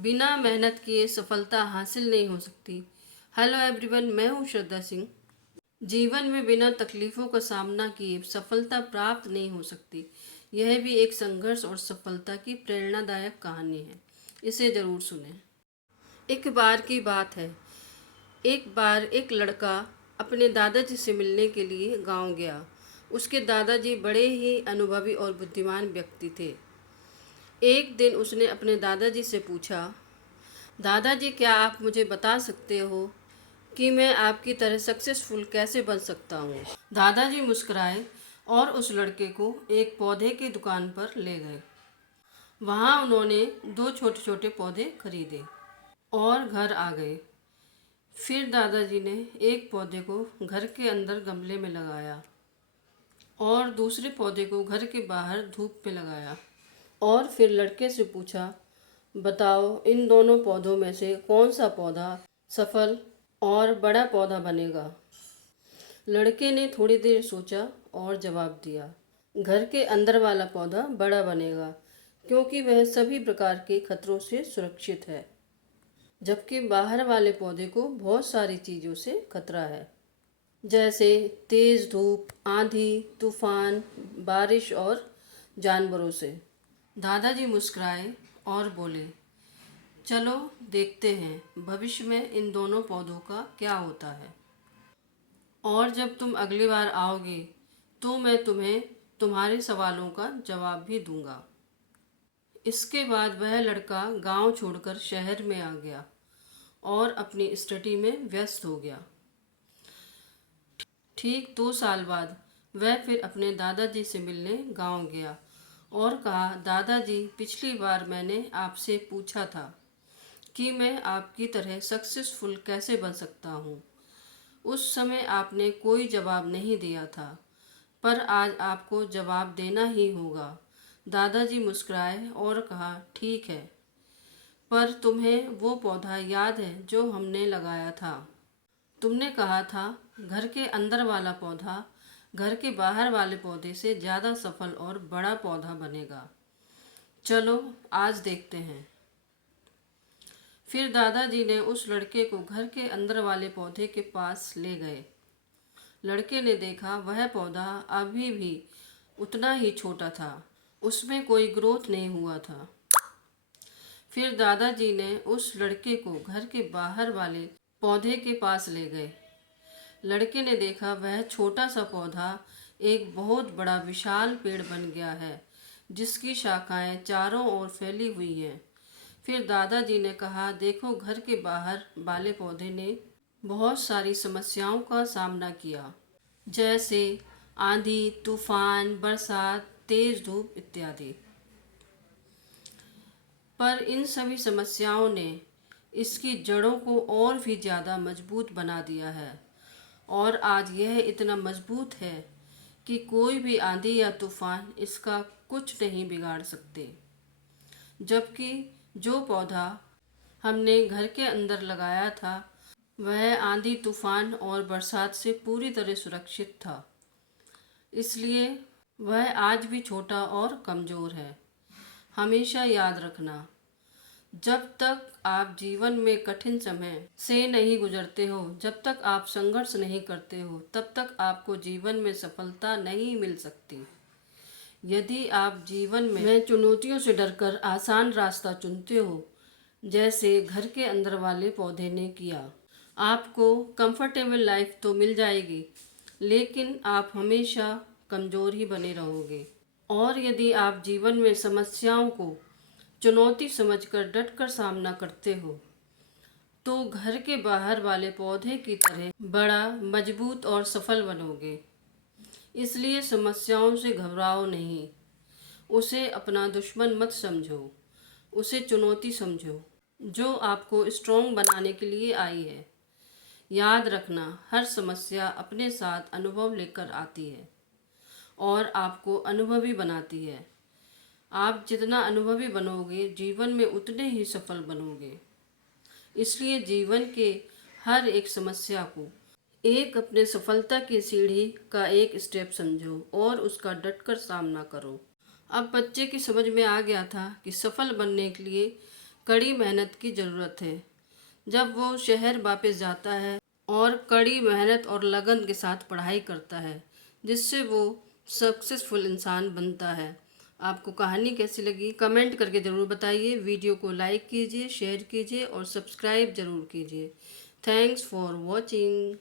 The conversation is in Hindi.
बिना मेहनत किए सफलता हासिल नहीं हो सकती। हेलो एवरीवन, मैं हूँ श्रद्धा सिंह। जीवन में बिना तकलीफ़ों का सामना किए सफलता प्राप्त नहीं हो सकती। यह भी एक संघर्ष और सफलता की प्रेरणादायक कहानी है। इसे ज़रूर सुनें। एक बार की बात है। एक बार एक लड़का अपने दादाजी से मिलने के लिए गांव गया। उसके दादाजी बड़े ही अनुभवी और बुद्धिमान व्यक्ति थे। एक दिन उसने अपने दादाजी से पूछा, दादाजी क्या आप मुझे बता सकते हो कि मैं आपकी तरह सक्सेसफुल कैसे बन सकता हूँ। दादाजी मुस्कुराए और उस लड़के को एक पौधे की दुकान पर ले गए। वहाँ उन्होंने दो छोटे छोटे पौधे खरीदे और घर आ गए। फिर दादाजी ने एक पौधे को घर के अंदर गमले में लगाया और दूसरे पौधे को घर के बाहर धूप में लगाया और फिर लड़के से पूछा, बताओ इन दोनों पौधों में से कौन सा पौधा सफल और बड़ा पौधा बनेगा। लड़के ने थोड़ी देर सोचा और जवाब दिया, घर के अंदर वाला पौधा बड़ा बनेगा क्योंकि वह सभी प्रकार के खतरों से सुरक्षित है, जबकि बाहर वाले पौधे को बहुत सारी चीज़ों से खतरा है, जैसे तेज़ धूप, आंधी, तूफान, बारिश और जानवरों से। दादाजी मुस्कुराए और बोले, चलो देखते हैं भविष्य में इन दोनों पौधों का क्या होता है, और जब तुम अगली बार आओगे तो मैं तुम्हें तुम्हारे सवालों का जवाब भी दूंगा। इसके बाद वह लड़का गांव छोड़कर शहर में आ गया और अपनी स्टडी में व्यस्त हो गया। ठीक 2 साल बाद वह फिर अपने दादाजी से मिलने गांव गया और कहा, दादाजी पिछली बार मैंने आपसे पूछा था कि मैं आपकी तरह सक्सेसफुल कैसे बन सकता हूँ। उस समय आपने कोई जवाब नहीं दिया था, पर आज आपको जवाब देना ही होगा। दादाजी मुस्कुराए और कहा, ठीक है, पर तुम्हें वो पौधा याद है जो हमने लगाया था? तुमने कहा था घर के अंदर वाला पौधा घर के बाहर वाले पौधे से ज़्यादा सफल और बड़ा पौधा बनेगा। चलो आज देखते हैं। फिर दादाजी ने उस लड़के को घर के अंदर वाले पौधे के पास ले गए। लड़के ने देखा वह पौधा अभी भी उतना ही छोटा था, उसमें कोई ग्रोथ नहीं हुआ था। फिर दादाजी ने उस लड़के को घर के बाहर वाले पौधे के पास ले गए। लड़के ने देखा वह छोटा सा पौधा एक बहुत बड़ा विशाल पेड़ बन गया है, जिसकी शाखाएं चारों ओर फैली हुई हैं। फिर दादाजी ने कहा, देखो घर के बाहर वाले पौधे ने बहुत सारी समस्याओं का सामना किया, जैसे आंधी, तूफान, बरसात, तेज धूप इत्यादि। पर इन सभी समस्याओं ने इसकी जड़ों को और भी ज़्यादा मजबूत बना दिया है और आज यह इतना मजबूत है कि कोई भी आंधी या तूफान इसका कुछ नहीं बिगाड़ सकते। जबकि जो पौधा हमने घर के अंदर लगाया था वह आंधी, तूफान और बरसात से पूरी तरह सुरक्षित था, इसलिए वह आज भी छोटा और कमज़ोर है। हमेशा याद रखना, जब तक आप जीवन में कठिन समय से नहीं गुजरते हो, जब तक आप संघर्ष नहीं करते हो, तब तक आपको जीवन में सफलता नहीं मिल सकती। यदि आप जीवन में चुनौतियों से डरकर आसान रास्ता चुनते हो, जैसे घर के अंदर वाले पौधे ने किया, आपको कंफर्टेबल लाइफ तो मिल जाएगी, लेकिन आप हमेशा कमज़ोर ही बने रहोगे। और यदि आप जीवन में समस्याओं को चुनौती समझकर डटकर सामना करते हो, तो घर के बाहर वाले पौधे की तरह बड़ा, मजबूत और सफल बनोगे। इसलिए समस्याओं से घबराओ नहीं, उसे अपना दुश्मन मत समझो, उसे चुनौती समझो जो आपको स्ट्रॉन्ग बनाने के लिए आई है। याद रखना, हर समस्या अपने साथ अनुभव लेकर आती है और आपको अनुभवी बनाती है। आप जितना अनुभवी बनोगे, जीवन में उतने ही सफल बनोगे। इसलिए जीवन के हर एक समस्या को एक अपने सफलता की सीढ़ी का एक स्टेप समझो और उसका डटकर सामना करो। अब बच्चे की समझ में आ गया था कि सफल बनने के लिए कड़ी मेहनत की ज़रूरत है। जब वो शहर वापस जाता है और कड़ी मेहनत और लगन के साथ पढ़ाई करता है, जिससे वो सक्सेसफुल इंसान बनता है। आपको कहानी कैसी लगी कमेंट करके ज़रूर बताइए। वीडियो को लाइक कीजिए, शेयर कीजिए और सब्सक्राइब ज़रूर कीजिए। Thanks for watching.